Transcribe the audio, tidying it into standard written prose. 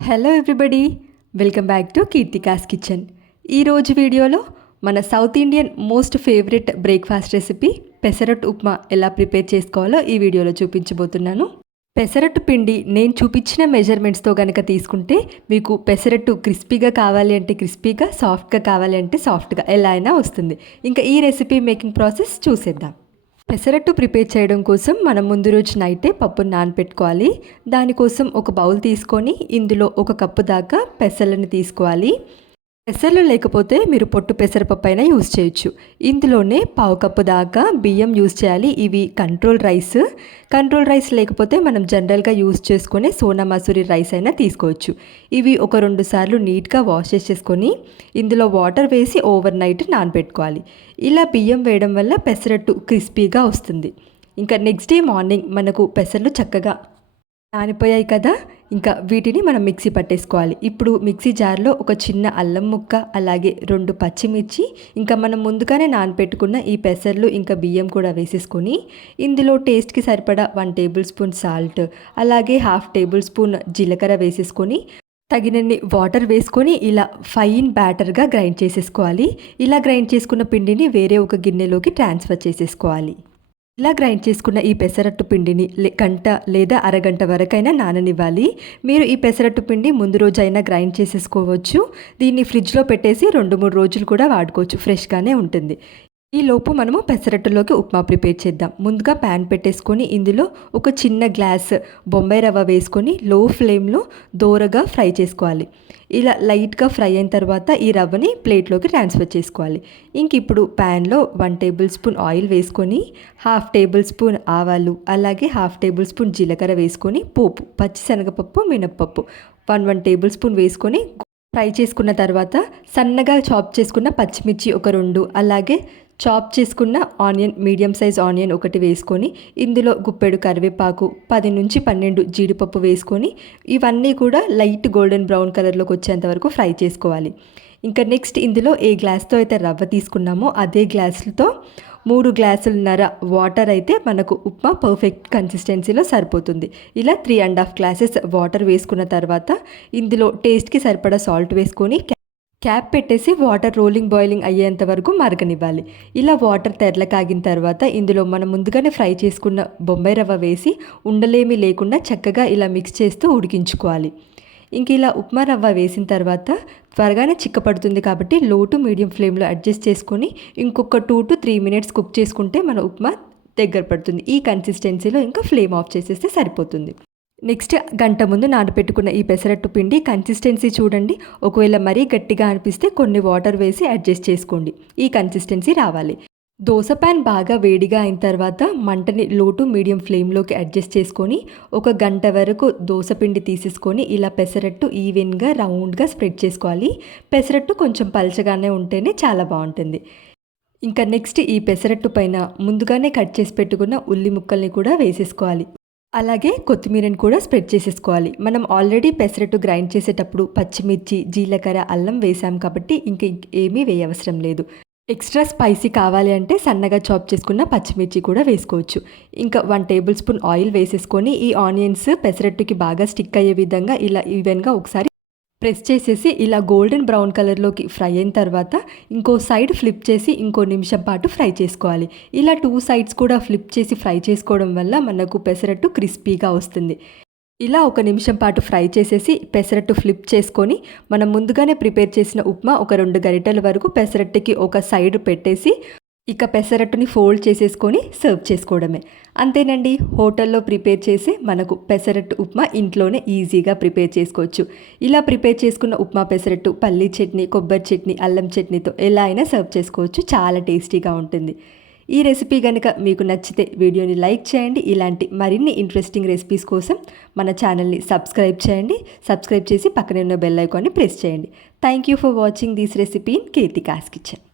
Hello everybody, welcome back to Keerthika's kitchen. ఈరోజు వీడియోలో మన south Indian most favourite breakfast recipe pesarattu upma ఎలా ప్రిపేర్ చేసుకోవాలో ఈ వీడియోలో చూపించబోతున్నాను. పెసరట్టు పిండి నేను చూపించిన మెజర్మెంట్స్తో కనుక తీసుకుంటే మీకు పెసరట్టు క్రిస్పీగా కావాలి అంటే క్రిస్పీగా, సాఫ్ట్గా కావాలి అంటే సాఫ్ట్గా ఎలా అయినా వస్తుంది. ఇంకా ఈ రెసిపీ మేకింగ్ ప్రాసెస్ చూసేద్దాం. పెసరట్టు ప్రిపేర్ చేయడం కోసం మనం ముందు రోజు నైటే పప్పును నానబెట్టుకోవాలి. దానికోసం ఒక బౌల్ తీసుకొని ఇందులో 1 కప్పు దాకా పెసలను తీసుకోవాలి. పెసర్లు లేకపోతే మీరు పొట్టు పెసరపప్పు అయినా యూజ్ చేయొచ్చు. ఇందులోనే 1/2 కప్పు దాకా బియ్యం యూజ్ చేయాలి. ఇవి కంట్రోల్ రైస్ లేకపోతే మనం జనరల్గా యూజ్ చేసుకునే సోనా మసూరి రైస్ అయినా తీసుకోవచ్చు. ఇవి ఒక 2 సార్లు నీట్గా వాష్ చేసేసుకొని ఇందులో వాటర్ వేసి ఓవర్ నైట్ నానబెట్టుకోవాలి. ఇలా బియ్యం వేయడం వల్ల పెసరట్టు క్రిస్పీగా వస్తుంది. ఇంకా నెక్స్ట్ డే మార్నింగ్ మనకు పెసర్లు చక్కగా నానిపోయాయి కదా, ఇంకా వీటిని మనం మిక్సీ పట్టేసుకోవాలి. ఇప్పుడు మిక్సీ జార్లో ఒక చిన్న అల్లం ముక్క, అలాగే 2 పచ్చిమిర్చి, ఇంకా మనం ముందుగానే నానపెట్టుకున్న ఈ పెసర్లు ఇంకా బియ్యం కూడా వేసేసుకొని ఇందులో టేస్ట్కి సరిపడా 1 టేబుల్ స్పూన్ సాల్ట్, అలాగే 1/2 టేబుల్ స్పూన్ జీలకర్ర వేసేసుకొని తగినన్ని వాటర్ వేసుకొని ఇలా ఫైన్ బ్యాటర్గా గ్రైండ్ చేసేసుకోవాలి. ఇలా గ్రైండ్ చేసుకున్న పిండిని వేరే ఒక గిన్నెలోకి ట్రాన్స్ఫర్ చేసేసుకోవాలి. ఇలా గ్రైండ్ చేసుకున్న ఈ పెసరట్టు పిండిని గంట లేదా అరగంట వరకైనా నాననివ్వాలి. మీరు ఈ పెసరట్టు పిండి ముందు రోజైనా గ్రైండ్ చేసేసుకోవచ్చు. దీన్ని ఫ్రిడ్జ్లో పెట్టేసి 2-3 రోజులు కూడా వాడుకోవచ్చు, ఫ్రెష్గానే ఉంటుంది. ఈ లోపు మనము పెసరట్టులోకి ఉప్మా ప్రిపేర్ చేద్దాం. ముందుగా ప్యాన్ పెట్టేసుకొని ఇందులో ఒక చిన్న గ్లాస్ బొంబాయి రవ్వ వేసుకొని లో ఫ్లేమ్లో దోరగా ఫ్రై చేసుకోవాలి. ఇలా లైట్గా ఫ్రై అయిన తర్వాత ఈ రవ్వని ప్లేట్లోకి ట్రాన్స్ఫర్ చేసుకోవాలి. ఇంక ఇప్పుడు ప్యాన్లో 1 టేబుల్ స్పూన్ ఆయిల్ వేసుకొని 1/2 టేబుల్ స్పూన్ ఆవాలు, అలాగే 1/2 టేబుల్ స్పూన్ జీలకర్ర వేసుకొని పోపు, పచ్చిశనగపప్పు, మినప్పప్పు 1 టేబుల్ స్పూన్ వేసుకొని ఫ్రై చేసుకున్న తర్వాత సన్నగా చాప్ చేసుకున్న పచ్చిమిర్చి ఒక 2, అలాగే చాప్ చేసుకున్న ఆనియన్, మీడియం సైజ్ ఆనియన్ 1 వేసుకొని ఇందులో గుప్పెడు కరివేపాకు, 10 నుంచి 12 జీడిపప్పు వేసుకొని ఇవన్నీ కూడా లైట్ గోల్డెన్ బ్రౌన్ కలర్లోకి వచ్చేంత వరకు ఫ్రై చేసుకోవాలి. ఇంకా నెక్స్ట్ ఇందులో ఏ గ్లాస్తో అయితే రవ్వ తీసుకున్నామో అదే గ్లాసులతో 3 గ్లాసులన్నర వాటర్ అయితే మనకు ఉప్మా పర్ఫెక్ట్ కన్సిస్టెన్సీలో సరిపోతుంది. ఇలా 3.5 గ్లాసెస్ వాటర్ వేసుకున్న తర్వాత ఇందులో టేస్ట్కి సరిపడా సాల్ట్ వేసుకొని క్యాప్ పెట్టేసి వాటర్ బాయిలింగ్ అయ్యేంత వరకు మరగనివ్వాలి. ఇలా వాటర్ తెరల కాగిన తర్వాత ఇందులో మనం ముందుగానే ఫ్రై చేసుకున్న బొంబాయి రవ్వ వేసి ఉండలేమీ లేకుండా చక్కగా ఇలా మిక్స్ చేస్తూ ఉడికించుకోవాలి. ఇంక ఇలా ఉప్మా రవ్వ వేసిన తర్వాత త్వరగానే చిక్కపడుతుంది కాబట్టి లో టు మీడియం ఫ్లేమ్లో అడ్జస్ట్ చేసుకొని ఇంకొక 2 to 3 మినిట్స్ కుక్ చేసుకుంటే మన ఉప్మా దగ్గర పడుతుంది. ఈ కన్సిస్టెన్సీలో ఇంకా ఫ్లేమ్ ఆఫ్ చేసేస్తే సరిపోతుంది. నెక్స్ట్ గంట ముందు నానబెట్టుకున్న ఈ పెసరట్టు పిండి కన్సిస్టెన్సీ చూడండి. ఒకవేళ మరీ గట్టిగా అనిపిస్తే కొన్ని వాటర్ వేసి అడ్జస్ట్ చేసుకోండి. ఈ కన్సిస్టెన్సీ రావాలి. దోశ ప్యాన్ బాగా వేడిగా అయిన తర్వాత మంటని లో టు మీడియం ఫ్లేమ్లోకి అడ్జస్ట్ చేసుకొని 1 గంట వరకు దోశ పిండి తీసేసుకొని ఇలా పెసరట్టు ఈవెన్గా రౌండ్గా స్ప్రెడ్ చేసుకోవాలి. పెసరట్టు కొంచెం పలచగానే ఉంటేనే చాలా బాగుంటుంది. ఇంకా నెక్స్ట్ ఈ పెసరట్టు పైన ముందుగానే కట్ చేసి పెట్టుకున్న ఉల్లి ముక్కల్ని కూడా వేసేసుకోవాలి. అలాగే కొత్తిమీరని కూడా స్ప్రెడ్ చేసేసుకోవాలి. మనం ఆల్రెడీ పెసరట్టు గ్రైండ్ చేసేటప్పుడు పచ్చిమిర్చి, జీలకర్ర, అల్లం వేసాం కాబట్టి ఇంక ఏమీ వేయవసరం లేదు. ఎక్స్ట్రా స్పైసీ కావాలి అంటే సన్నగా చాప్ చేసుకున్న పచ్చిమిర్చి కూడా వేసుకోవచ్చు. ఇంకా 1 టేబుల్ స్పూన్ ఆయిల్ వేసేసుకొని ఈ ఆనియన్స్ పెసరట్టుకి బాగా స్టిక్ అయ్యే విధంగా ఇలా ఈవెన్గా ఒకసారి ప్రెస్ చేసేసి ఇలా గోల్డెన్ బ్రౌన్ కలర్లోకి ఫ్రై అయిన తర్వాత ఇంకో సైడ్ ఫ్లిప్ చేసి ఇంకో నిమిషం పాటు ఫ్రై చేసుకోవాలి. ఇలా 2 సైడ్స్ కూడా ఫ్లిప్ చేసి ఫ్రై చేసుకోవడం వల్ల మనకు పెసరట్టు క్రిస్పీగా వస్తుంది. ఇలా 1 నిమిషం పాటు ఫ్రై చేసేసి పెసరట్టు ఫ్లిప్ చేసుకొని మనం ముందుగానే ప్రిపేర్ చేసిన ఉప్మా ఒక 2 గరిటెల వరకు పెసరట్టుకి ఒక సైడ్ పెట్టేసి ఇక పెసరట్టుని ఫోల్డ్ చేసేసుకొని సర్వ్ చేసుకోవడమే. అంతేనండి, హోటల్లో ప్రిపేర్ చేసి మనకు పెసరట్టు ఉప్మా ఇంట్లోనే ఈజీగా ప్రిపేర్ చేసుకోవచ్చు. ఇలా ప్రిపేర్ చేసుకున్న ఉప్మా పెసరట్టు పల్లీ చట్నీ, కొబ్బరి చట్నీ, అల్లం చట్నీతో ఎలా అయినా సర్వ్ చేసుకోవచ్చు. చాలా టేస్టీగా ఉంటుంది. ఈ రెసిపీ కనుక మీకు నచ్చితే వీడియోని లైక్ చేయండి. ఇలాంటి మరిన్ని ఇంట్రెస్టింగ్ రెసిపీస్ కోసం మన ఛానల్ని సబ్స్క్రైబ్ చేయండి. సబ్స్క్రైబ్ చేసి పక్కనే ఉన్న బెల్ ఐకాన్ని ప్రెస్ చేయండి. Thank you for watching this recipe in Keerthika's kitchen.